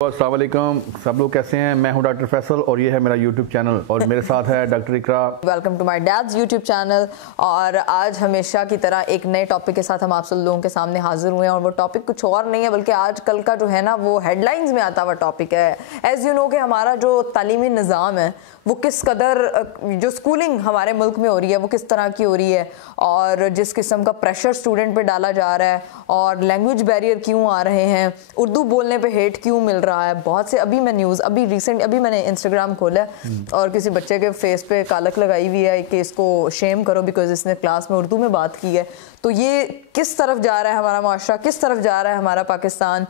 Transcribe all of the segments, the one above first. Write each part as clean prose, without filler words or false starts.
अस्सलाम वालेकुम, सब लोग कैसे हैं। मैं हूं डॉक्टर फैसल और ये है मेरा यूट्यूब चैनल और मेरे साथ है doctor Iqra. Welcome to my dad's YouTube channel. और आज हमेशा की तरह एक नए टॉपिक के साथ हम आप सब लोगों के सामने हाजिर हुए हैं और वो टॉपिक कुछ और नहीं है बल्कि आज कल का जो है ना वो हेडलाइंस में आता हुआ टॉपिक है। एज यू नो कि हमारा जो तालीमी निज़ाम है वो किस कदर, जो स्कूलिंग हमारे मुल्क में हो रही है वो किस तरह की हो रही है और जिस किस्म का प्रेशर स्टूडेंट पे डाला जा रहा है और लैंग्वेज बैरियर क्यों आ रहे हैं, उर्दू बोलने पे हेट क्यों मिल रहा है। बहुत से अभी मैं न्यूज़ अभी मैंने इंस्टाग्राम खोला है और किसी बच्चे के फेस पे कालक लगाई हुई है कि इसको शेम करो बिकॉज इसने क्लास में उर्दू में बात की है। तो ये किस तरफ जा रहा है हमारा माशरा, किस तरफ जा रहा है हमारा पाकिस्तान,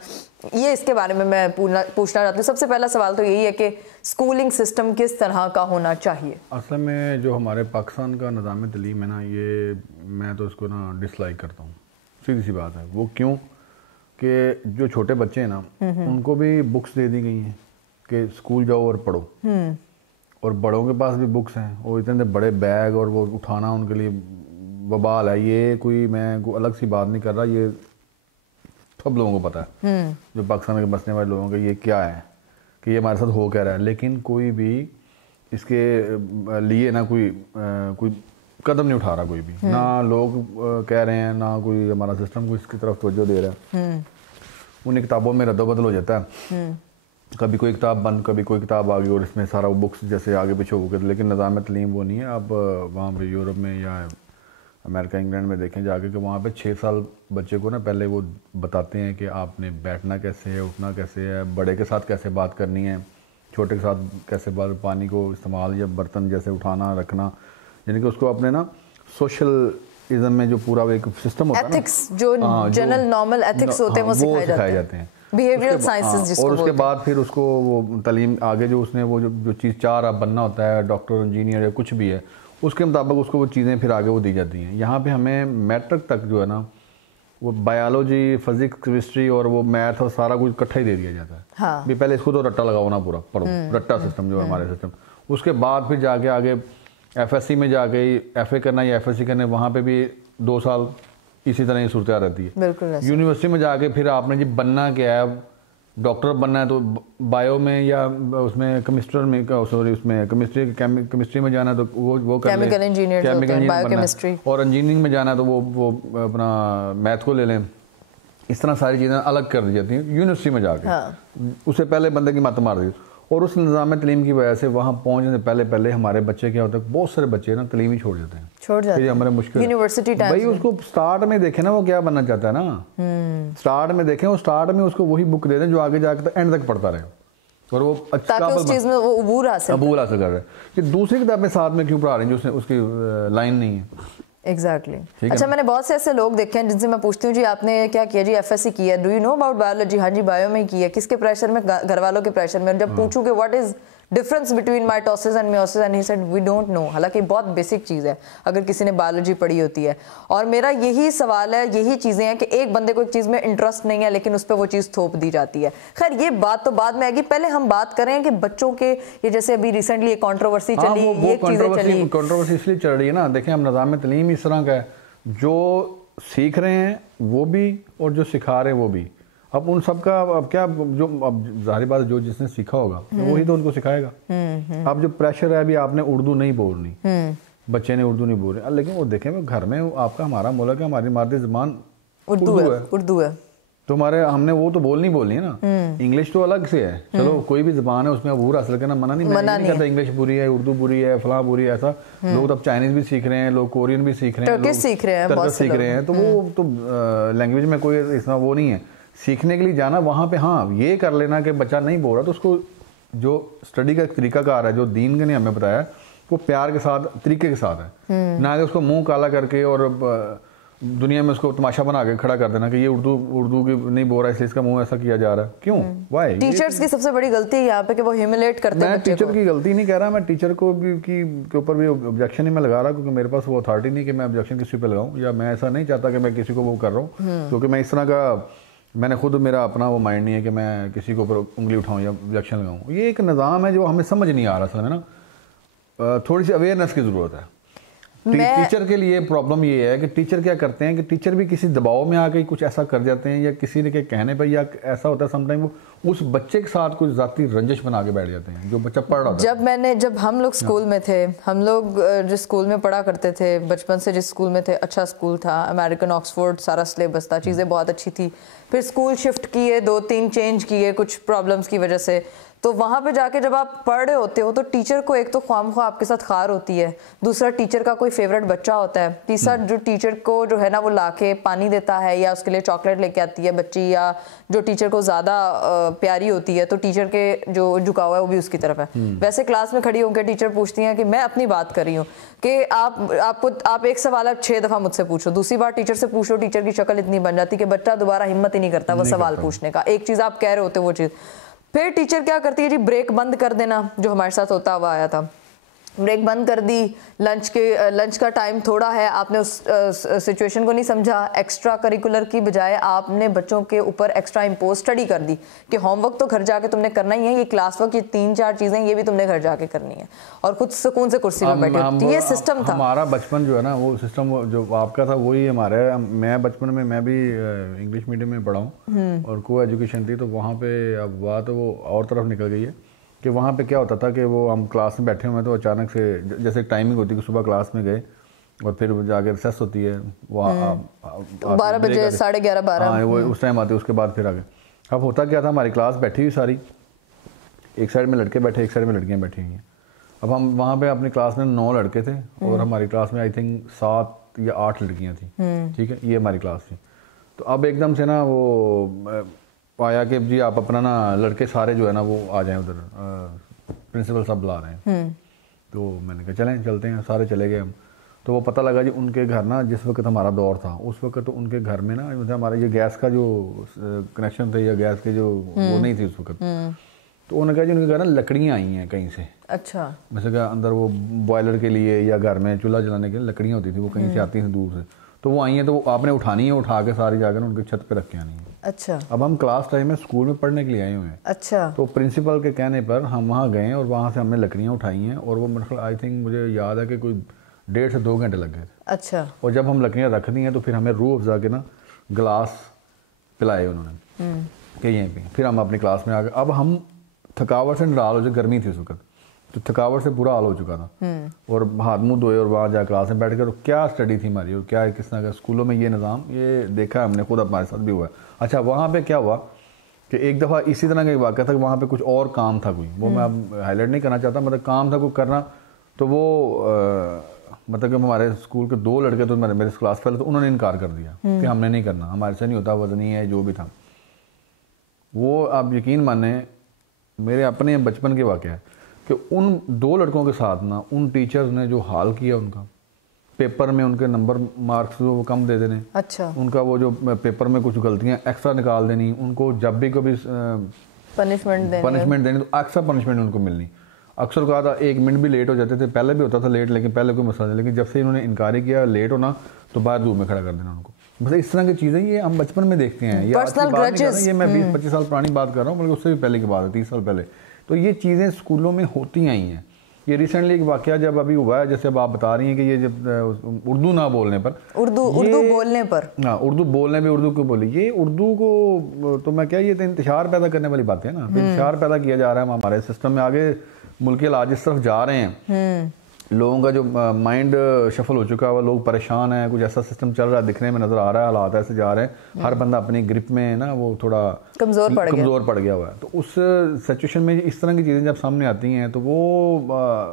ये इसके बारे में मैं पूछना चाहती हूँ। सबसे पहला सवाल तो यही है कि स्कूलिंग सिस्टम किस तरह का होना चाहिए। असल में जो हमारे पाकिस्तान का निज़ाम तलीम है ना, ये मैं तो इसको ना डिसलाइक करता हूँ। सीधी सी बात है। वो क्यों कि जो छोटे बच्चे हैं ना उनको भी बुक्स दे दी गई हैं कि स्कूल जाओ और पढ़ो, और बड़ों के पास भी बुक्स हैं और इतने बड़े बैग और वो उठाना उनके लिए बवाल है। ये मैं कोई अलग सी बात नहीं कर रहा, ये सब लोगों को पता है जो पाकिस्तान में बसने वाले लोगों का ये क्या है कि ये हमारे साथ हो क्या रहा है। लेकिन कोई भी इसके लिए ना कोई कदम नहीं उठा रहा, कोई भी ना लोग कह रहे हैं, ना कोई हमारा सिस्टम को इसकी तरफ तवज्जो दे रहा है। उन किताबों में रद्दो-बदल हो जाता है, कभी कोई किताब बंद, कभी कोई किताब आ गई और इसमें सारा वो बुक्स जैसे आगे पीछे हो गए। लेकिन निज़ाम तलीम वो नहीं है। आप वहाँ पे यूरोप में या अमेरिका इंग्लैंड में देखें जाके कि वहाँ पे 6 साल बच्चे को ना पहले वो बताते हैं कि आपने बैठना कैसे है, उठना कैसे है, बड़े के साथ कैसे बात करनी है, छोटे के साथ कैसे बात, पानी को इस्तेमाल या बर्तन जैसे उठाना रखना, यानी कि उसको अपने ना सोशलिज्म में जो पूरा एक सिस्टम होता है ना, एथिक्स जो जनरल नॉर्मल एथिक्स होते हैं वो सिखाए जाते हैं, बिहेवियरल साइंसेस जिसको और उसके बाद फिर उसको वो तालीम आगे जो उसने वो जो चीज़ चाह रहा बनना होता है, डॉक्टर इंजीनियर या कुछ भी है, उसके मुताबिक उसको वो चीज़ें फिर आगे वो दी जाती हैं। यहाँ पे हमें मैट्रिक तक जो है ना वो बायोलॉजी, फिजिक्स, केमिस्ट्री और वो मैथ और सारा कुछ इकट्ठा ही दे दिया जाता है। हाँ। भी पहले इसको तो रट्टा लगाओ ना, पूरा पढ़ो, रट्टा सिस्टम जो है हमारे सिस्टम। उसके बाद फिर जाके आगे एफएससी में जाके एफए करना या एफएससी करने, वहाँ पे भी 2 साल इसी तरह की सूरत रहती है। बिल्कुल। यूनिवर्सिटी में जाके फिर आपने जब बनना क्या है, डॉक्टर बनना है तो बायो में या उसमें केमिस्ट्री में, सॉरी उसमें केमिस्ट्री में जाना है तो वो कर केमिकल इंजीनियर, बायोकेमिस्ट्री, और इंजीनियरिंग में जाना है तो वो अपना मैथ को ले लें। इस तरह सारी चीज़ें अलग कर दी जाती हैं यूनिवर्सिटी में जाके। हाँ। उससे पहले बंदे की मत मार दी। और उस निज़ाम तलीम की वजह से वहाँ पहुँचने से पहले हमारे बच्चे क्या होता है, बहुत सारे बच्चे ना तलीम ही छोड़ जाते हैं। हमारे मुश्किल यूनिवर्सिटी भाई उसको स्टार्ट में देखे ना वो क्या बनना चाहता है ना, स्टार्ट में देखें, वो स्टार्ट में उसको वही बुक दे दें जो आगे जाकर एंड तक पढ़ता रहे और वो अच्छा उस चीज़ में वो अबूर हासिल कर रहे हैं। कि दूसरी किताबें साथ में क्यों पढ़ा रहे हैं जो उसकी लाइन नहीं है। एग्जैक्टली। अच्छा, मैंने बहुत से ऐसे लोग देखे हैं जिनसे मैं पूछती हूँ जी आपने क्या किया, जी एफएससी किया, do you know about biology, हाँ जी बायो में ही किया, किसके प्रेशर में, घर वालों के प्रेशर में। जब पूछूं कि what is difference between mitosis and meiosis and he said we don't know. हालांकि बहुत बेसिक चीज़ है अगर किसी ने बायोलॉजी पढ़ी होती है। और मेरा यही सवाल है, यही चीज़ें हैं कि एक बंदे को एक चीज़ में इंटरेस्ट नहीं है लेकिन उस पर वो चीज़ थोप दी जाती है। खैर ये बात तो बाद में आएगी, पहले हम बात करें कि बच्चों के ये जैसे अभी रिसेंटली एक कंट्रोवर्सी चली, ये चीज़ें चली। कंट्रोवर्सी इसलिए चल रही है ना, देखें हम निज़ाम तलीम इस तरह का है, जो सीख रहे हैं वो भी और जो सिखा रहे हैं वो भी। अब उन सब का अब क्या, जो अब जाहिर बात है जो जिसने सीखा होगा वही तो उनको सिखाएगा। अब जो प्रेशर है, अभी आपने उर्दू नहीं बोलनी, बच्चे ने उर्दू नहीं बोल रहे, लेकिन वो देखें घर में आपका हमारा मुल्क है, हमारी मादरी ज़बान उर्दू है तो हमारे हमने वो तो बोलनी है ना। इंग्लिश तो अलग से है, चलो कोई भी ज़बान है उसमें अबूर हासिल करना मना नहीं करता। इंग्लिश बुरी है, उर्दू बुरी है, फलां बुरी है, ऐसा लोग अब चाइनीज़ भी सीख रहे हैं, लोग कोरियन भी सीख रहे हैं, टर्किश सीख रहे हैं, तो वो तो लैंग्वेज में कोई इतना वो नहीं है सीखने के लिए जाना वहाँ पे। हाँ, ये कर लेना कि बच्चा नहीं बोल रहा तो उसको जो स्टडी का तरीकाकार है, जो दीन ने हमें बताया, वो प्यार के साथ, तरीके के साथ है, ना कि उसको मुंह काला करके और दुनिया में उसको तमाशा बना के खड़ा कर देना कि ये उर्दू की नहीं बोल रहा है इसलिए इसका मुंह ऐसा किया जा रहा है। क्यों, वाई? टीचर्स की सबसे बड़ी गलती है यहाँ पे कि वो ह्यूमिलेट करते हैं। मैं टीचर की गलती नहीं कह रहा, मैं टीचर को भी के ऊपर भी ऑब्जेक्शन नहीं मैं लगा रहा, क्योंकि मेरे पास वो अथॉरिटी नहीं कि मैं ऑब्जेक्शन किसी पे लगाऊं, या मैं ऐसा नहीं चाहता कि मैं किसी को वो कर रहा हूँ, क्योंकि मैं इस तरह का, मैंने खुद मेरा अपना वो माइंड नहीं है कि मैं किसी के ऊपर उंगली उठाऊँ या ऑब्जेक्शन लगाऊँ। ये एक निज़ाम है जो हमें समझ नहीं आ रहा, असल में ना थोड़ी सी अवेयरनेस की ज़रूरत है। टीचर के लिए प्रॉब्लम ये है कि टीचर क्या करते हैं कि टीचर भी किसी दबाव में आके कुछ ऐसा कर जाते हैं, या किसी ने के कहने पर, या ऐसा होता है समटाइम वो उस बच्चे के साथ कुछ जाती रंजिश बना के बैठ जाते हैं जो बच्चा पढ़ रहा था। जब हम लोग स्कूल में थे, हम लोग जिस स्कूल में पढ़ा करते थे बचपन से, जिस स्कूल में थे, अच्छा स्कूल था, अमेरिकन ऑक्सफोर्ड, सारा सिलेबस था, चीज़ें बहुत अच्छी थी। फिर स्कूल शिफ्ट किए, 2-3 चेंज किए कुछ प्रॉब्लम्स की वजह से। तो वहाँ पे जाके जब आप पढ़ रहे होते हो तो टीचर को एक तो ख्वामख्वाह आपके साथ खार होती है, दूसरा टीचर का कोई फेवरेट बच्चा होता है, तीसरा जो टीचर को जो है ना वो लाके पानी देता है या उसके लिए चॉकलेट लेके आती है बच्ची, या जो टीचर को ज़्यादा प्यारी होती है तो टीचर के जो झुकाव है वो भी उसकी तरफ है। वैसे क्लास में खड़ी होकर टीचर पूछती हैं कि मैं अपनी बात कर रही हूँ कि आप एक सवाल आप 6 दफ़ा मुझसे पूछो, दूसरी बार टीचर से पूछो, टीचर की शक्ल इतनी बन जाती कि बच्चा दोबारा हिम्मत ही नहीं करता वो सवाल पूछने का। एक चीज़ आप कह रहे होते वो चीज़, फिर टीचर क्या करती है जी, ब्रेक बंद कर देना, जो हमारे साथ होता हुआ आया था। ब्रेक बंद कर दी, लंच का टाइम थोड़ा है, आपने उस सिचुएशन को नहीं समझा, एक्स्ट्रा करिकुलर की बजाय आपने बच्चों के ऊपर एक्स्ट्रा इम्पोज स्टडी कर दी कि होमवर्क तो घर जाके तुमने करना ही है, ये क्लास वर्क, ये 3-4 चीज़ें ये भी तुमने घर जाके करनी है, और खुद सुकून से कुर्सी पर बैठे। ये सिस्टम था हमारा बचपन जो है ना, वो सिस्टम जो आपका था वही हमारा है। मैं बचपन में मैं भी इंग्लिश मीडियम में पढ़ा हूँ और को एजुकेशन थी, तो वहाँ पे अब बात वो और तरफ निकल गई है कि वहाँ पे क्या होता था कि वो हम क्लास में बैठे हुए हैं तो अचानक से जैसे टाइमिंग होती है कि सुबह क्लास में गए और फिर जाके रिसेस होती है, वो 12 बजे 11:30 हाँ वो उस टाइम आते, उसके बाद फिर आगे। अब होता क्या था, हमारी क्लास बैठी हुई सारी, एक साइड में लड़के बैठे, एक साइड में लड़कियाँ बैठी हुई हैं। अब हम वहाँ पे अपनी क्लास में 9 लड़के थे और हमारी क्लास में आई थिंक 7 या 8 लड़कियाँ थी, ठीक है, ये हमारी क्लास थी। तो अब एकदम से ना वो आया कि जी आप अपना ना लड़के सारे जो है ना वो आ जाएं उधर, प्रिंसिपल साहब बुला रहे हैं। तो मैंने कहा चलें, चलते हैं, सारे चले गए हम। तो वो पता लगा जी उनके घर ना, जिस वक्त हमारा दौर था उस वक्त तो उनके घर में ना मतलब हमारा ये गैस का जो कनेक्शन था या गैस के जो वो नहीं थी उस वक्त, तो उन्होंने कहा जी उनके घर ना लकड़ियाँ आई हैं कहीं से। अच्छा। जैसे कि अंदर वो बॉयलर के लिए या घर में चूल्हा जलाने के लिए लकड़ियाँ होती थी, वो कहीं से आती थी दूर से, तो वो आई हैं, तो वो आपने उठानी है, उठा के सारी जाकर उनके छत पे रख के आनी है। अच्छा। अब हम क्लास टाइम में स्कूल में पढ़ने के लिए आए हुए हैं। अच्छा। तो प्रिंसिपल के कहने पर हम वहाँ गए और वहाँ से हमने लकड़ियाँ उठाई हैं और वो मतलब आई थिंक मुझे याद है कि कोई 1.5 से 2 घंटे लग गए थे। अच्छा। और जब हम लकड़ियाँ रख दी हैं तो फिर हमें रूह अफ़ज़ा के ना गिलास पिलाए उन्होंने कि यहीं पे, फिर हम अपनी क्लास में आ गए। अब हम थकावट से निराल हो जाए, गर्मी थी उस वक्त, तो थकावट से बुरा हाल हो चुका था और हाथ मुंह धोए और वहाँ जाकर क्लास में बैठ कर क्या स्टडी थी हमारी और क्या किस तरह का स्कूलों में ये निज़ाम, ये देखा हमने खुद, हमारे साथ भी हुआ है। अच्छा, वहाँ पे क्या हुआ कि एक दफ़ा इसी तरह का एक वाक़या था कि वहाँ पे कुछ और काम था कोई, वो मैं अब हाईलाइट नहीं करना चाहता, मतलब काम था कोई करना, तो वो मतलब कि हमारे स्कूल के 2 लड़के तो मेरे क्लास पहले, तो उन्होंने इनकार कर दिया कि हमने नहीं करना, हमारे से नहीं होता, वज़नी है जो भी था वो। आप यकीन माने मेरे अपने बचपन के वाक़या है कि उन 2 लड़कों के साथ ना उन टीचर्स ने जो हाल किया, उनका पेपर में उनके नंबर मार्क्स वो कम दे देने। अच्छा। उनका वो जो पेपर में कुछ गलतियां एक्स्ट्रा निकाल देनी, उनको जब भी कभी पनिशमेंट देनी तो एक्स्ट्रा पनिशमेंट उनको मिलनी। अक्सर कहा था 1 मिनट भी लेट हो जाते थे, पहले भी होता था लेट, लेकिन पहले कोई मसला नहीं, लेकिन जब से इन्होंने इनकार किया लेट होना तो बाहर धूप में खड़ा कर देना उनको। बस इस तरह की चीज़ें ये हम बचपन में देखते हैं। ये आज की बात नहीं कर रहा, ये मैं 20-25 साल पुरानी बात कर रहा हूँ, बल्कि उससे भी पहले की बात है, 30 साल पहले। तो ये चीज़ें स्कूलों में होती आई हैं। ये रिसेंटली एक वाकया जब अभी हुआ है, जैसे अब आप बता रही हैं कि ये जब उर्दू ना बोलने पर, उर्दू बोलने पर, हाँ उर्दू बोलने में उर्दू को बोली, ये उर्दू को तो मैं क्या, ये तो इंतशार पैदा करने वाली बात है ना, इंतशार पैदा किया जा रहा है हमारे सिस्टम में। आगे मुल्क के हालात जिस तरफ जा रहे हैं, लोगों का जो माइंड शफल हो चुका है, लोग परेशान हैं, कुछ ऐसा सिस्टम चल रहा है, दिखने में नजर आ रहा है, हालात ऐसे जा रहे हैं, हर बंदा अपनी ग्रिप में ना वो थोड़ा कमज़ोर पड़ गया हुआ है। तो उस सिचुएशन में इस तरह की चीज़ें जब सामने आती हैं तो वो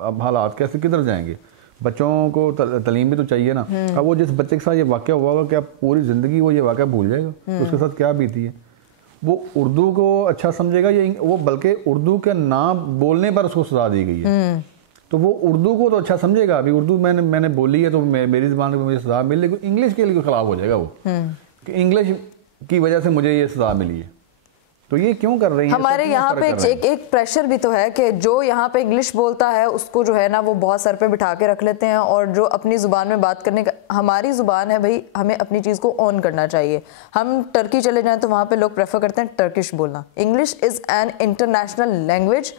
अब हालात कैसे किधर जाएंगे, बच्चों को तालीम भी तो चाहिए ना। अब वो जिस बच्चे के साथ ये वाक़या हुआ होगा, क्या पूरी ज़िंदगी वो ये वाक़या भूल जाएगा, तो उसके साथ क्या बीती है, वो उर्दू को अच्छा समझेगा या वो, बल्कि उर्दू के ना बोलने पर उसको सजा दी गई है, तो वो उर्दू को तो अच्छा समझेगा। अभी उर्दू मैंने बोली है तो मेरी ज़बान में मुझे सजा मिली, लेकिन इंग्लिश के लिए खिलाफ हो जाएगा वो कि इंग्लिश की वजह से मुझे ये सजा मिली है। तो ये क्यों कर रही है? हमारे यहाँ पे एक प्रेशर भी तो है कि जो यहाँ पे इंग्लिश बोलता है उसको जो है ना वो बहुत सर पे बिठा के रख लेते हैं, और जो अपनी ज़ुबान में बात करने का, हमारी ज़ुबान है भाई, हमें अपनी चीज़ को ऑन करना चाहिए। हम टर्की चले जाएं तो वहाँ पे लोग प्रेफर करते हैं टर्किश बोलना। English is an international language,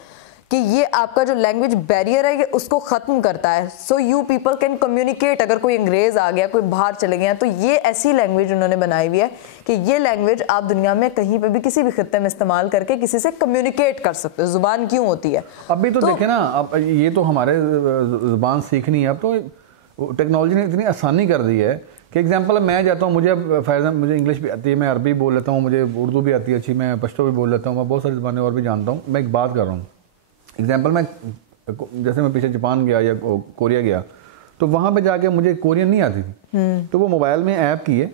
कि ये आपका जो लैंग्वेज बैरियर है उसको ख़त्म करता है, so you people can communicate. अगर कोई अंग्रेज़ आ गया, कोई बाहर चले गए, तो ये ऐसी लैंग्वेज उन्होंने बनाई हुई है कि ये लैंग्वेज आप दुनिया में कहीं पे भी किसी भी खित्ते में इस्तेमाल करके किसी से कम्युनिकेट कर सकते हो। ज़ुबान क्यों होती है? अभी तो देखे ना, अब ये तो हमारे ज़ुबान सीखनी है, अब तो टेक्नोलॉजी ने इतनी आसानी कर दी है कि एग्जांपल मैं जाता हूँ, मुझे इंग्लिश भी आती है, मैं अरबी बोल लेता हूँ, मुझे उर्दू भी आती है अच्छी, मैं पश्तो भी बोल लेता हूँ, मैं बहुत सारी ज़बानें और भी जानता हूँ। मैं एक बात कर रहा हूँ, एग्जांपल मैं जैसे मैं पीछे जापान गया या कोरिया गया, तो वहाँ पे जाके मुझे कोरियन नहीं आती थी, तो वो मोबाइल में ऐप की है,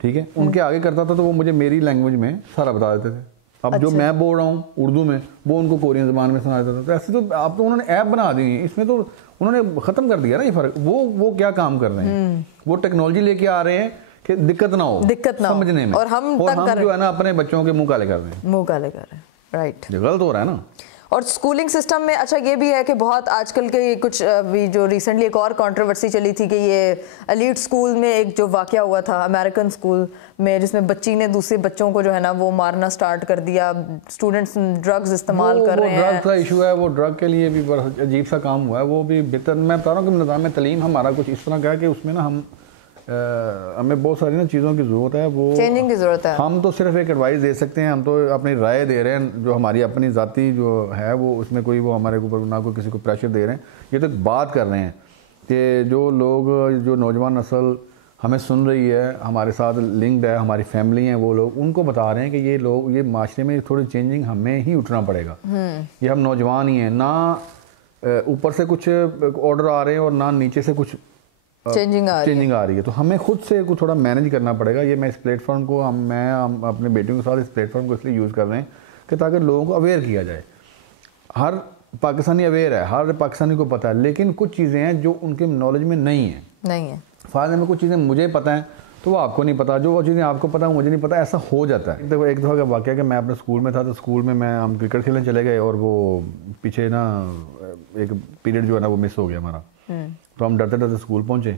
ठीक है, उनके आगे करता था तो वो मुझे मेरी लैंग्वेज में सारा बता देते थे। अब जो मैं बोल रहा हूँ उर्दू में, वो उनको कोरियन ज़बान में सुना देता था। तो ऐसे तो आप तो उन्होंने ऐप बना दी है, इसमें तो उन्होंने ख़त्म कर दिया ना ये फ़र्क। वो क्या काम कर रहे हैं, वो टेक्नोलॉजी लेके आ रहे हैं कि दिक्कत ना हो समझने में, और हम जो है ना अपने बच्चों के मुँह काले कर रहे हैं, मुँह काले कर रहे हैं। राइट, गलत हो रहा है ना। और स्कूलिंग सिस्टम में अच्छा ये भी है कि बहुत आजकल के कुछ भी जो रिसेंटली एक और कंट्रोवर्सी चली थी कि ये एलीट स्कूल में एक जो वाकया हुआ था अमेरिकन स्कूल में, जिसमें बच्ची ने दूसरे बच्चों को जो है ना वो मारना स्टार्ट कर दिया, स्टूडेंट्स ड्रग्स इस्तेमाल कर रहे हैं। ड्रग का इशू है, वो ड्रग के लिए भी बड़ा अजीब सा काम हुआ है। वो भी बेहतर, मैं बता रहा हूँ कि निज़ाम तलीम हमारा कुछ इस तरह का है कि उसमें ना हमें बहुत सारी ना चीज़ों की ज़रूरत है, वो चेंजिंग की ज़रूरत है। हम तो सिर्फ एक एडवाइस दे सकते हैं, हम तो अपनी राय दे रहे हैं, जो हमारी अपनी ज़ाती जो है वो उसमें कोई वो हमारे ऊपर ना कोई किसी को प्रेशर दे रहे हैं। ये तो बात कर रहे हैं कि जो लोग, जो नौजवान नस्ल हमें सुन रही है, हमारे साथ लिंक्ड है, हमारी फैमिली है, वो लोग उनको बता रहे हैं कि ये लोग, ये माशरे में थोड़ी चेंजिंग हमें ही उठना पड़ेगा। ये हम नौजवान ही हैं ना, ऊपर से कुछ ऑर्डर आ रहे हैं और ना नीचे से कुछ चेंजिंग आ रही है, तो हमें खुद से कुछ थोड़ा मैनेज करना पड़ेगा। ये मैं इस प्लेटफॉर्म को हम अपने बेटियों के साथ इस प्लेटफॉर्म को इसलिए यूज़ कर रहे हैं कि ताकि लोगों को अवेयर किया जाए। हर पाकिस्तानी अवेयर है, हर पाकिस्तानी को पता है, लेकिन कुछ चीज़ें हैं जो उनके नॉलेज में नहीं है। फ़ायदे में कुछ चीज़ें मुझे पता है तो वो आपको नहीं पता, जो वो चीज़ें आपको पता है मुझे नहीं पता, ऐसा हो जाता है। देखो एक दफ़ा का वाक़या कि मैं अपने स्कूल में था, तो स्कूल में हम क्रिकेट खेलने चले गए और वो पीछे ना एक पीरियड जो है ना वो मिस हो गया हमारा, तो हम डरते डरते स्कूल पहुँचे।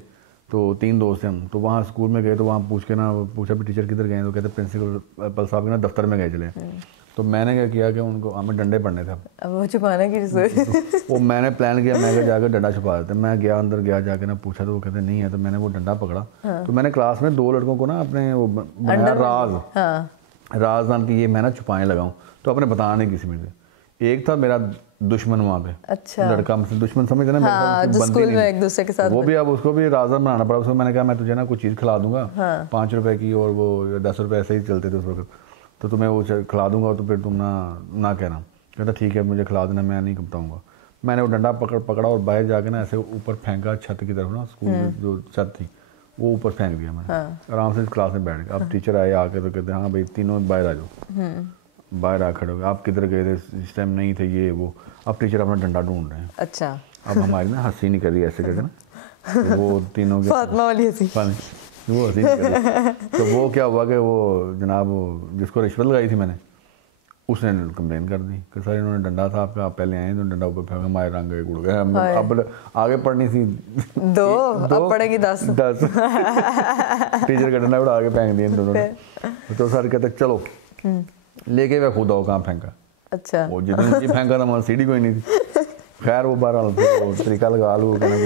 तो 3 दोस्त हैं हम, तो वहाँ स्कूल में गए, तो वहाँ पूछा भी टीचर किधर गए, तो कहते प्रिंसिपल साहब के ना दफ्तर में गए चले। तो मैंने क्या किया कि उनको, हमें डंडे पड़ने थे, अब वो छुपाने की वो मैंने प्लान किया, मैं जाकर डंडा छुपा देते। मैं गया अंदर, गया जाके ना पूछा तो वो कहते नहीं है, तो मैंने वो डंडा पकड़ा। तो मैंने क्लास में 2 लड़कों को ना अपने वो बनाया राज नाम की, ये मैं ना छुपाने लगा हूँ, तो अपने बताना नहीं किसी में से। एक था मेरा दुश्मन वहाँ पे, अच्छा, लड़का मुझसे दुश्मन समझते ना, जो स्कूल में एक दूसरे के साथ, वो भी अब उसको भी राजा बनाना पड़ा। उसको मैंने कहा मैं तुझे ना कुछ चीज़ खिला दूंगा, 5 रुपए की, और वो 10 रुपए ऐसे ही चलते थे उस वक्त, तो तुम्हें वो खिला दूंगा, तो फिर तुम ना कहना। कहता ठीक है मुझे खिला देना, मैं नहीं बताऊँगा। मैंने वो डंडा पकड़ा और बाहर जाके ना ऐसे ऊपर फेंका, छत की तरफ ना, स्कूल की जो छत थी वो ऊपर फेंक दिया मैंने। आराम से क्लास में बैठ गया। अब टीचर आए आके तो कहते हाँ भाई तीनों बाहर आ जाओ। बाहर आ खड़े हो गए, आप किधर गए थे, इस टाइम नहीं थे, ये वो। अब टीचर अपना डंडा ढूंढ रहे हैं। अच्छा, अब हमारी ना हंसी नहीं कर रही ऐसे करके ना, तो वो तीनों के फातिमा वाली हंसी, वो हंसी नहीं कर रही। तो वो क्या हुआ कि वो जनाब जिसको रिश्वत लगाई थी मैंने, उसने कंप्लेन कर दी कि सर इन्होंने डंडा था आपका, आप पहले आए तो डंडा ऊपर फेंका, हमारे रंग उड़ गए। अब आगे पढ़नी थी 2, अब पढ़ेगी 10 टीचर का डंडा उड़ा आगे फेंक दिया इन दोनों ने। तो सर कहते चलो लेके वह खुद आओ, कहाँ फेंका। अच्छा, वो जितनी फेंका था हमारा सीढ़ी कोई नहीं थी। खैर वो बहरहाल तरीका लगा लो, कहना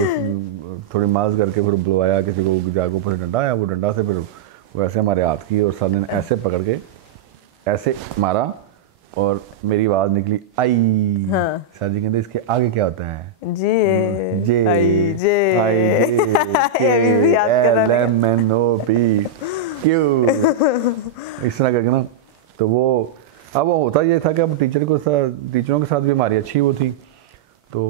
थोड़ी माज करके फिर बुलवाया किसी को, जाके ऊपर से डंडा आया, वो डंडा से फिर वैसे हमारे हाथ की, और सर ने ऐसे पकड़ के ऐसे मारा और मेरी आवाज़ निकली आई। सर जी कहते इसके आगे क्या होता है, जे LMNOP क्यों, इस तरह करके ना। तो वो अब वो होता ये था कि अब टीचरों के साथ भी हमारी अच्छी वो थी। तो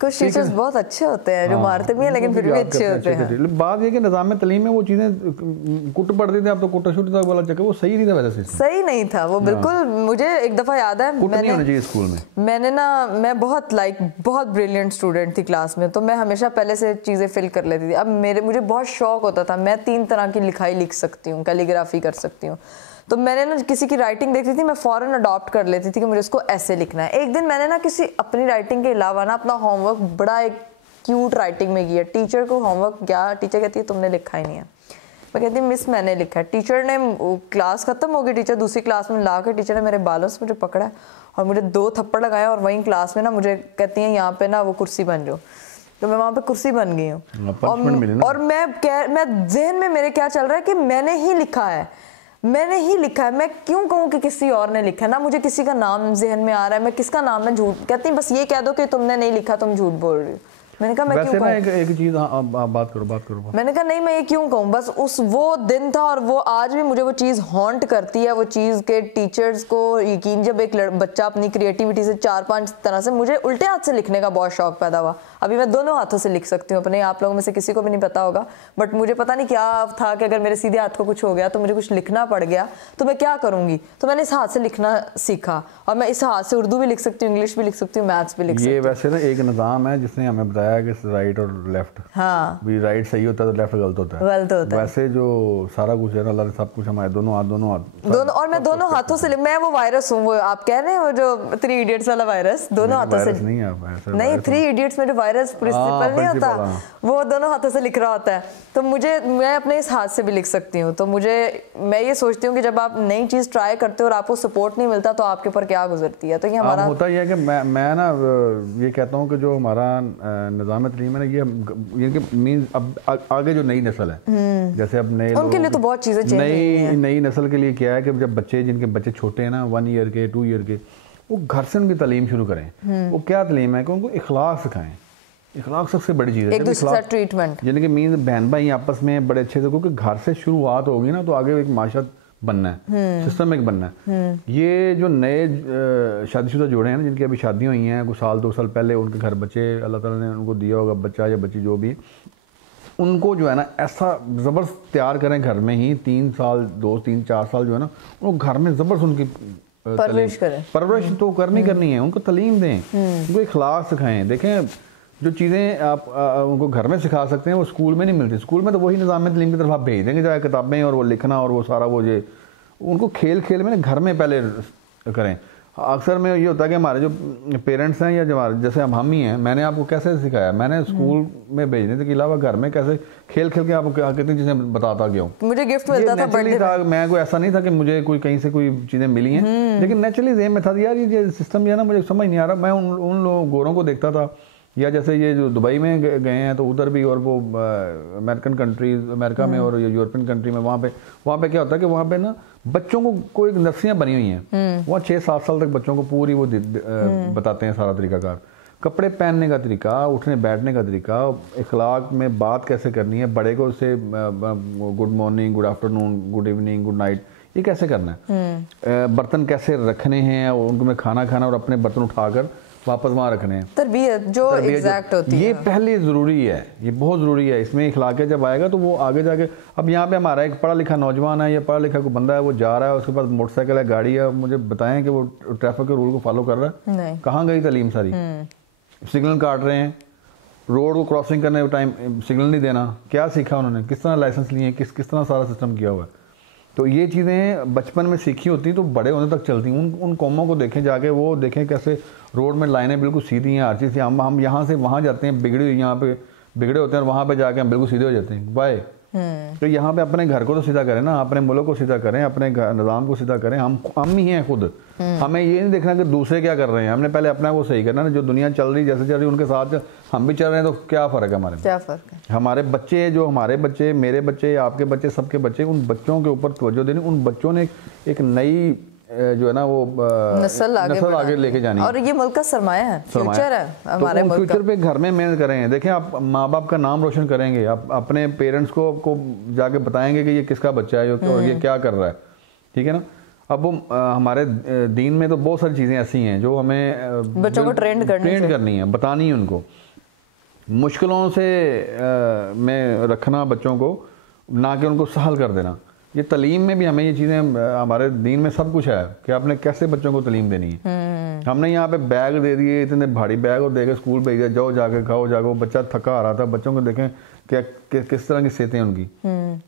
कुछ टीचर्स बहुत अच्छे होते हैं जो मारते भी हैं लेकिन फिर भी अच्छे होते हैं। बात ये कि निज़ाम तलीम में वो चीज़ें कुट पढ़ते थे, अब तो कुटा शुट वाला चक्कर वो सही नहीं था, वैसे सही नहीं था वो बिल्कुल। मुझे एक दफ़ा याद है, मैंने स्कूल में मैं बहुत ब्रिलियंट स्टूडेंट थी क्लास में, तो मैं हमेशा पहले से चीज़ें फिल कर लेती थी। अब मुझे बहुत शौक होता था, मैं 3 तरह की लिखाई लिख सकती हूँ, कैलीग्राफी कर सकती हूँ। तो मैंने ना किसी की राइटिंग देखती थी, मैं फ़ौरन अडॉप्ट कर लेती थी कि मुझे उसको ऐसे लिखना है। एक दिन मैंने ना किसी अपनी राइटिंग के अलावा ना अपना होमवर्क बड़ा एक क्यूट राइटिंग में किया। टीचर को होमवर्क क्या, टीचर कहती है तुमने लिखा ही नहीं है। मैं कहती मिस मैंने लिखा है। टीचर ने, क्लास ख़त्म हो गई, टीचर दूसरी क्लास में ला के टीचर ने मेरे बालों से मुझे पकड़ा और मुझे 2 थप्पड़ लगाए और वहीं क्लास में ना मुझे कहती हैं यहाँ पे ना वो कुर्सी बन जाओ, तो मैं वहाँ पे कुर्सी बन गई हूँ। और मैं ज़हन में मेरे क्या चल रहा है कि मैंने ही लिखा है, मैं क्यों कहूँ कि किसी और ने लिखा है, ना मुझे किसी का नाम जहन में आ रहा है, मैं किसका नाम मैं झूठ कहती हूँ, बस ये कह दो कि तुमने नहीं लिखा, तुम झूठ बोल रही हो। मैंने कहा मैं क्यों कहूँ? एक चीज बात करो। मैंने कहा नहीं, मैं ये क्यों कहूँ, बस वो दिन था और वो आज भी मुझे वो चीज़ हॉन्ट करती है, वो चीज़ के टीचर्स को यकीन, जब एक बच्चा अपनी क्रिएटिविटी से 4-5 तरह से, मुझे उल्टे हाथ से लिखने का बहुत शौक पैदा हुआ। अभी मैं दोनों हाथों से लिख सकती हूँ अपने, आप लोगों में से किसी को भी नहीं पता होगा, बट मुझे पता नहीं क्या था कि अगर मेरे सीधे हाथ को कुछ हो गया तो मुझे कुछ लिखना पड़ गया तो मैं क्या करूँगी, तो मैंने इस हाथ से लिखना सीखा और मैं इस हाथ से उर्दू भी लिख सकती हूँ, इंग्लिश भी लिख सकती हूँ, मैथ्स भी लिख सकती हूँ। ये वैसे ना एक निज़ाम है जिसने हमें बताया कि राइट और लेफ्ट, हाँ भी राइट सही होता है तो लेफ्ट गलत होता है। वैसे जो सारा कुछ है ना, अल्लाह ने सब कुछ हमारे दोनों हाथ और मैं दोनों हाथों से, मैं वो वायरस हूँ, वो आप कह रहे हैं वो जो 3 इडियट्स वाला वायरस, दोनों हाथों से नहीं, 3 इडियट्स में जो वायरस प्रिंसिपल नहीं होता, वो दोनों हाथों से लिख रहा होता है। तो मैं अपने इस हाथ से भी लिख सकती हूँ। तो मैं ये सोचती हूँ कि जब आप नई चीज ट्राई करते हो और आपको सपोर्ट नहीं मिलता तो आपके ऊपर क्या गुजरती है। तो ये हमारा होता ही है कि मैं ना ये कहता हूँ कि जो हमारा निज़ाम तलीम है ना, ये मीन अब आगे जो नई नस्ल है, जैसे अब नए उनके लिए तो बहुत चीजें चेंज हुई हैं। नई नस्ल के लिए क्या है कि जब जिनके बच्चे छोटे हैं ना, 1 ईयर के 2 ईयर के, वो घर से उनकी तालीम शुरू करें। वो क्या तालीम है कि उनको इखलाक सिखाएं। इखलाक सबसे बड़ी चीज़ है, एक दूसरे के साथ ट्रीटमेंट, यानी कि मीन बहन भाई आपस में बड़े अच्छे से, क्योंकि घर से शुरुआत होगी ना तो आगे एक माशरा बनना है, सिस्टम एक बनना है। ये जो नए शादीशुदा जोड़े हैं ना, जिनकी अभी शादियाँ हुई हैं, कुछ 1-2 साल पहले उनके घर बच्चे अल्लाह ताला ने उनको दिया होगा, बच्चा या बच्ची जो भी, उनको जो है ना ऐसा ज़बरदस्त तैयार करें घर में ही, 3 साल 2-3-4 साल जो है ना, उनको घर में ज़बरदस्त उनकी परवरिश तो करनी है, उनको तालीम दें, उनको इखलाक सिखाएं। देखें जो चीज़ें आप उनको घर में सिखा सकते हैं वो स्कूल में नहीं मिलती। स्कूल में तो वही निज़ाम तलीम की तरफ आप भेज देंगे, चाहे किताबें और वो लिखना और वो सारा वो ये, उनको खेल खेल में ना घर में पहले करें। अक्सर में ये होता है कि हमारे जो पेरेंट्स हैं या जो जैसे हम ही हैं, मैंने आपको कैसे सिखाया, मैंने स्कूल में भेजने के अलावा घर में कैसे खेल खेल के आपको कितनी चीज़ें बताता गया हूँ। मुझे गिफ्ट मिलता था बर्थडे था, मैं कोई ऐसा नहीं था कि मुझे कोई कहीं से कोई चीज़ें मिली हैं, लेकिन नेचुरली जेम में था यार ये सिस्टम जो है ना मुझे समझ नहीं आ रहा। मैं उन लोगों गोरों को देखता था, या जैसे ये जो दुबई में गए हैं तो उधर भी, और वो अमेरिकन कंट्रीज, अमेरिका में और यूरोपियन कंट्री में, वहाँ पे क्या होता है कि वहाँ पे ना बच्चों को एक नर्सरियाँ बनी हुई हैं, वहाँ 6-7 साल तक बच्चों को पूरी वो बताते हैं सारा तरीकाकार, कपड़े पहनने का तरीका, उठने बैठने का तरीका, इखलाक में बात कैसे करनी है, बड़े को उससे good morning, good afternoon, good evening, good night, ये कैसे करना है, बर्तन कैसे रखने हैं, उनको में खाना खाना और अपने बर्तन उठाकर वापस वहाँ रखने हैं, तरबियत जो एग्जैक्ट होती है, ये पहले ज़रूरी है, ये बहुत ज़रूरी है। इसमें इखलाक जब आएगा तो वो आगे जाके, अब यहाँ पे हमारा एक पढ़ा लिखा नौजवान है या पढ़ा लिखा कोई बंदा है, वो जा रहा है, उसके पास मोटरसाइकिल है, गाड़ी है, मुझे बताएं कि वो ट्रैफिक के रूल को फॉलो कर रहा है, कहाँ गई तालीम सारी? सिग्नल काट रहे हैं, रोड को क्रॉसिंग करने के टाइम सिग्नल नहीं देना, क्या सीखा उन्होंने, किस तरह लाइसेंस लिए, किस तरह सारा सिस्टम किया हुआ है। तो ये चीज़ें बचपन में सीखी होती तो बड़े होने तक चलती। उन कौमों को देखें जाके, वो देखें कैसे रोड में लाइनें बिल्कुल सीधी हैं, हर चीज़ से हम यहाँ से वहाँ जाते हैं, बिगड़ी हुई यहाँ पे बिगड़े होते हैं, और वहाँ पे जाके हम बिल्कुल सीधे हो जाते हैं। बाय तो यहाँ पे अपने घर को तो सीधा करें ना, अपने मुल्क को सीधा करें, अपने निज़ाम को सीधा करें। हम ही हैं खुद, हमें ये नहीं देखना कि दूसरे क्या कर रहे हैं, हमने पहले अपना को सही करना ना। जो दुनिया चल रही जैसे चल रही उनके साथ हम भी चल रहे हैं, तो क्या फ़र्क है हमारे, क्या फ़र्क है? हमारे बच्चे, जो हमारे बच्चे, मेरे बच्चे, आपके बच्चे, सबके बच्चे, उन बच्चों के ऊपर तवज्जो देनी। उन बच्चों ने एक नई जो है ना वो नस्ल आगे लेके जानी, और ये मुल्क का सरमाया है, फ्यूचर है हमारे तो मुल्क फ्यूचर पे घर में मेहनत करें। देखें, आप माँ बाप का नाम रोशन करेंगे, आप अपने पेरेंट्स को जाके बताएंगे कि ये किसका बच्चा है और ये क्या कर रहा है, ठीक है ना। अब हमारे दीन में तो बहुत सारी चीज़ें ऐसी हैं जो हमें बच्चों को ट्रेंड करनी है, बतानी है उनको, मुश्किलों से में रखना बच्चों को, ना कि उनको सहल कर देना। ये तालीम में भी हमें ये चीज़ें, हमारे दीन में सब कुछ है कि आपने कैसे बच्चों को तालीम देनी है। हमने यहाँ पे बैग दे दिए, इतने भारी बैग, और देखे स्कूल भेज दिया, जाओ जाके खाओ, जाके वो बच्चा थका आ रहा था। बच्चों को देखें क्या किस तरह की सेहतें हैं उनकी,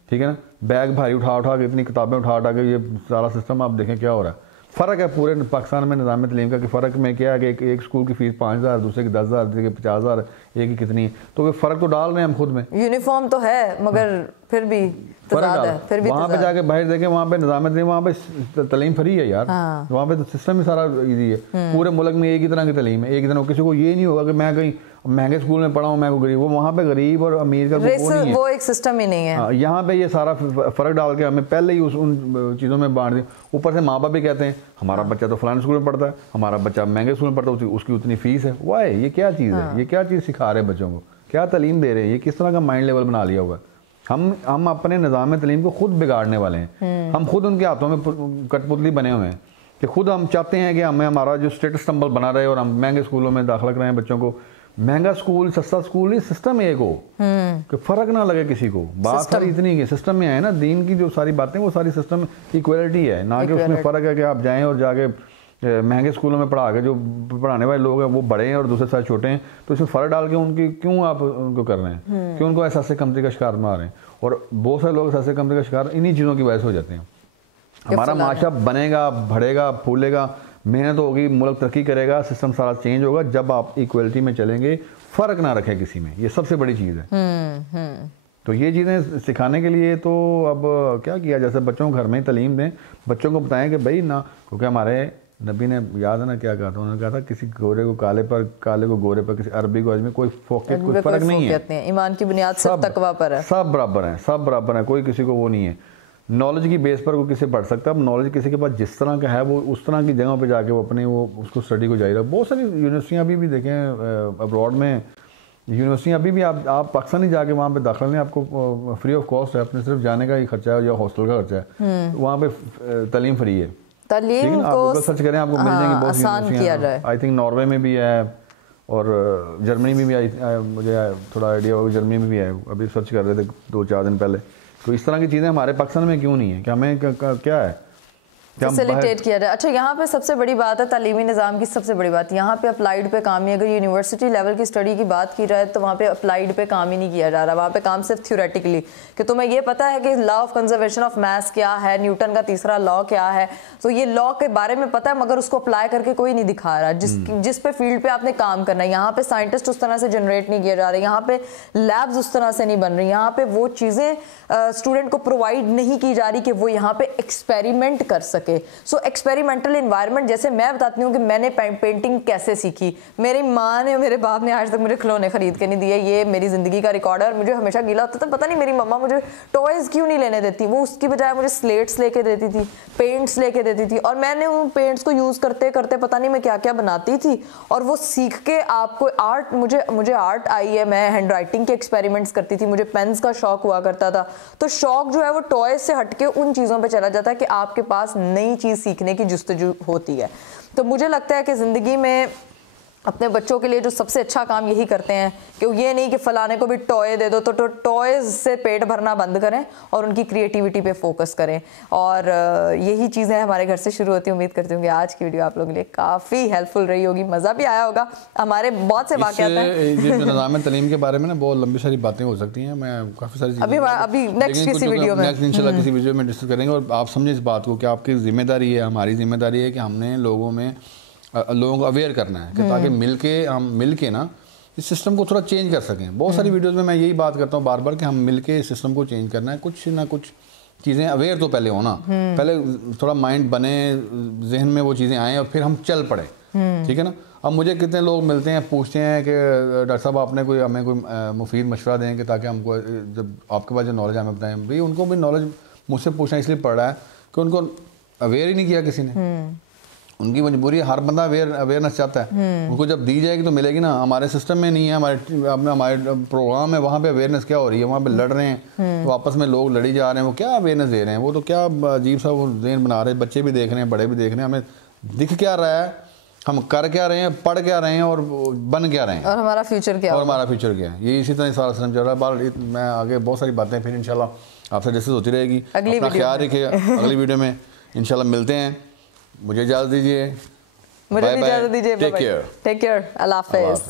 ठीक है ना। बैग भारी उठा के, इतनी किताबें उठा के, ये सारा सिस्टम आप देखें क्या हो रहा है। फ़र्क है पूरे पाकिस्तान में निज़ाम तलीम का कि फ़र्क में क्या है कि एक स्कूल की फ़ीस 5,000, दूसरे की 10,000, दूसरे की 50,000, एक की कितनी, तो फ़र्क तो डाल रहे हैं हम खुद में। यूनिफॉर्म तो है मगर फिर भी फिर भी वहाँ पे जाके बाहर देखें, वहाँ पे निज़ाम तलीम, वहाँ पे तलीम फ्री है यार। वहाँ पे तो सिस्टम ही सारा इजी है। पूरे मुल्क में एक ही तरह की तलीम है, एक ही तरह। किसी को ये नहीं होगा कि मैं कहीं महंगे स्कूल में पढ़ा हूँ, मैं गरीब, वो वहाँ पे गरीब और अमीर का वो नहीं है, वो एक सिस्टम ही नहीं है। यहाँ पे ये सारा फ़र्क डाल के हमें पहले ही उन चीज़ों में बांट दिया। ऊपर से माँ बाप भी कहते हैं हमारा बच्चा तो फलाने स्कूल में पढ़ता है, हमारा बच्चा महंगे स्कूल में पढ़ता है, उसकी उतनी फ़ीस है। वाह, ये क्या चीज़ है? ये क्या चीज़ सिखा रहे हैं बच्चों को? क्या तालीम दे रहे हैं? ये किस तरह का माइंड लेवल बना लिया हुआ है? हम अपने निज़ाम तलीम को खुद बिगाड़ने वाले हैं। हम खुद उनके हाथों में कठपुतली बने हुए हैं कि खुद हम चाहते हैं कि हमें हमारा जो स्टेटस सिंबल बना रहे और हम महंगे स्कूलों में दाखिला कराएं बच्चों को। महंगा स्कूल सस्ता स्कूल नहीं, सिस्टम एक हो कि फ़र्क ना लगे किसी को। बात सारी इतनी है सिस्टम में है ना, दीन की जो सारी बातें वो सारी सिस्टम इक्वलिटी है, ना कि उसमें फ़र्क है कि आप जाएँ और जाके महंगे स्कूलों में पढ़ा के जो पढ़ाने वाले लोग हैं वो बड़े हैं और दूसरे साथ छोटे हैं, तो इसमें फ़र्क डाल के उनकी क्यों आप उनको कर रहे हैं? क्यों उनको एहसास कमतरी का शिकार बना रहे हैं? और बहुत सारे लोग एहसास कमतरी का शिकार इन्हीं चीज़ों की वजह से हो जाते हैं। हमारा माशरा बनेगा, बढ़ेगा, फूलेगा, मेहनत होगी, मुल्क तरक्की करेगा, सिस्टम सारा चेंज होगा जब आप इक्वलिटी में चलेंगे, फ़र्क ना रखें किसी में। ये सबसे बड़ी चीज़ है। तो ये चीज़ें सिखाने के लिए तो अब क्या किया, जैसे बच्चों को घर में ही तालीम दें, बच्चों को बताएं कि भाई ना, क्योंकि हमारे नबी ने, याद है ना क्या कहा था, उन्होंने कहा था किसी गोरे को काले पर, काले को गोरे पर, किसी अरबी को अजमी, कोई फोकियत, कोई फ़र्क नहीं है। ईमान की बुनियाद सब तकवा पर है, सब बराबर हैं, सब बराबर हैं, कोई किसी को वो नहीं है। नॉलेज की बेस पर वो किसी पढ़ सकता है। अब नॉलेज किसी के पास जिस तरह का है वो उस तरह की जगहों पे जाके वो अपने वो उसको स्टडी को जारी रहे। बहुत सारी यूनिवर्सिटियाँ अभी भी देखें अब्रॉड में, यूनिवर्सिटियाँ अभी भी आप पाकिस्तान ही जाके वहाँ पे दाखिला लें, आपको फ्री ऑफ कॉस्ट है, अपने सिर्फ जाने का ही खर्चा है या हॉस्टल का खर्चा है, वहाँ पे तालीम फ्री है। तालीम को सर्च करें, आपको मिल जाएंगी बहुत यूनिवर्सिटियाँ। आई थिंक नॉर्वे में भी है और जर्मनी में भी, मुझे थोड़ा आइडिया होगा जर्मनी में भी है, अभी सर्च कर रहे थे 2-4 दिन पहले। तो इस तरह की चीज़ें हमारे पाकिस्तान में क्यों नहीं है? कि हमें क्या है फैसिलिटेट किया जाए। अच्छा, यहाँ पे सबसे बड़ी बात है तालीमी निज़ाम की, सबसे बड़ी बात यहाँ पे अप्लाइड पे काम ही, अगर यूनिवर्सिटी लेवल की स्टडी की बात की जाए तो वहाँ पे अप्लाइड पे काम ही नहीं किया जा रहा। वहाँ पे काम सिर्फ थ्योरेटिकली कि तुम्हें ये पता है कि law of conservation of mass क्या है, न्यूटन का तीसरा लॉ क्या है, तो ये लॉ के बारे में पता है मगर उसको अप्लाई करके कोई नहीं दिखा रहा। जिस पे फील्ड पे आपने काम करना है, यहाँ पे साइंटिस्ट उस तरह से जनरेट नहीं किए जा रहे, यहाँ पे लैब्स उस तरह से नहीं बन रही, यहाँ पे वो चीज़ें स्टूडेंट को प्रोवाइड नहीं की जा रही कि वो यहाँ पे एक्सपेरिमेंट कर सके। सो एक्सपेरिमेंटल इन्वायरमेंट, जैसे मैं बताती हूँ कि मैंने पेंटिंग कैसे सीखी। मेरी माँ ने, मेरे बाप ने आज तक मुझे खिलौने खरीद के नहीं दिए, ये मेरी जिंदगी का रिकॉर्ड है। और मुझे हमेशा गिला होता था, पता नहीं मेरी मम्मा मुझे टॉयज क्यों नहीं लेने देती, वो उसकी बजाय मुझे स्लेट्स लेके देती थी, पेंट्स लेके देती थी, और मैंने उन पेंट्स को यूज करते करते पता नहीं मैं क्या क्या बनाती थी। और वो सीख के आपको आर्ट, मुझे आर्ट आई है, मैं हैंड राइटिंग के एक्सपेरिमेंट्स करती थी, मुझे पेन्स का शौक हुआ करता था। तो शौक जो है वो टॉयज से हटके उन चीज़ों पे चला जाता है कि आपके पास नई चीज़ सीखने की जुस्तजू होती है। तो मुझे लगता है कि ज़िंदगी में अपने बच्चों के लिए जो सबसे अच्छा काम यही करते हैं कि ये नहीं कि फलाने को भी टॉय दे दो, तो टॉयज से पेट भरना बंद करें और उनकी क्रिएटिविटी पे फोकस करें। और यही चीज़ें हमारे घर से शुरू होती हैं। उम्मीद करती हूँ कि आज की वीडियो आप लोगों के लिए काफ़ी हेल्पफुल रही होगी, मज़ा भी आया होगा। हमारे बहुत से वाक़यात हैं निज़ाम तलीम के बारे में ना, बहुत लंबी सारी बातें हो सकती हैं, मैं काफ़ी सारी अभी नेक्स्ट किसी वीडियो में, इंशाल्लाह किसी वीडियो में डिस्कस करेंगे। और आप समझे इस बात को कि आपकी जिम्मेदारी है, हमारी जिम्मेदारी है कि हमने लोगों को अवेयर करना है कि ताकि मिलके ना इस सिस्टम को थोड़ा चेंज कर सकें। बहुत सारी वीडियोस में मैं यही बात करता हूँ बार बार कि हम मिलके इस सिस्टम को चेंज करना है। कुछ ना कुछ चीज़ें अवेयर तो पहले होना, पहले थोड़ा माइंड बने, जहन में वो चीज़ें आएँ और फिर हम चल पड़े, ठीक है ना। अब मुझे कितने लोग मिलते हैं, पूछते हैं कि डॉक्टर साहब आपने हमें कोई मुफीद मशवरा दें कि ताकि हमको, जब आपके पास जो नॉलेज हमें बताएं। भाई उनको भी नॉलेज मुझसे पूछना इसलिए पड़ रहा है कि उनको अवेयर ही नहीं किया किसी ने। उनकी मजबूरी है, हर बंदा अवेयरनेस चाहता है, उनको जब दी जाएगी तो मिलेगी ना। हमारे सिस्टम में नहीं है, हमारे प्रोग्राम है, वहाँ पे अवेयरनेस क्या हो रही है, वहाँ पे लड़ रहे हैं, तो आपस में लोग लड़ी जा रहे हैं, वो क्या अवेयरनेस दे रहे हैं, वो तो क्या अजीब सा वो ज़हन बना रहे हैं। बच्चे भी देख रहे हैं, बड़े भी देख रहे हैं, हमें दिख क्या रहा है, हम कर क्या रहे हैं, पढ़ क्या रहे हैं और बन क्या रहे हैं, और हमारा फ्यूचर क्या है। ये इसी तरह सारा सिस्टम चल रहा है। मैं आगे बहुत सारी बातें फिर इंशाल्लाह आपसे डिस्कस होती रहेगी। अपना ख्याल रखिएगा, अगली वीडियो में इंशाल्लाह मिलते हैं। मुझे इजाज़त दीजिए, टेक केयर, अल्लाह हाफ़िज़।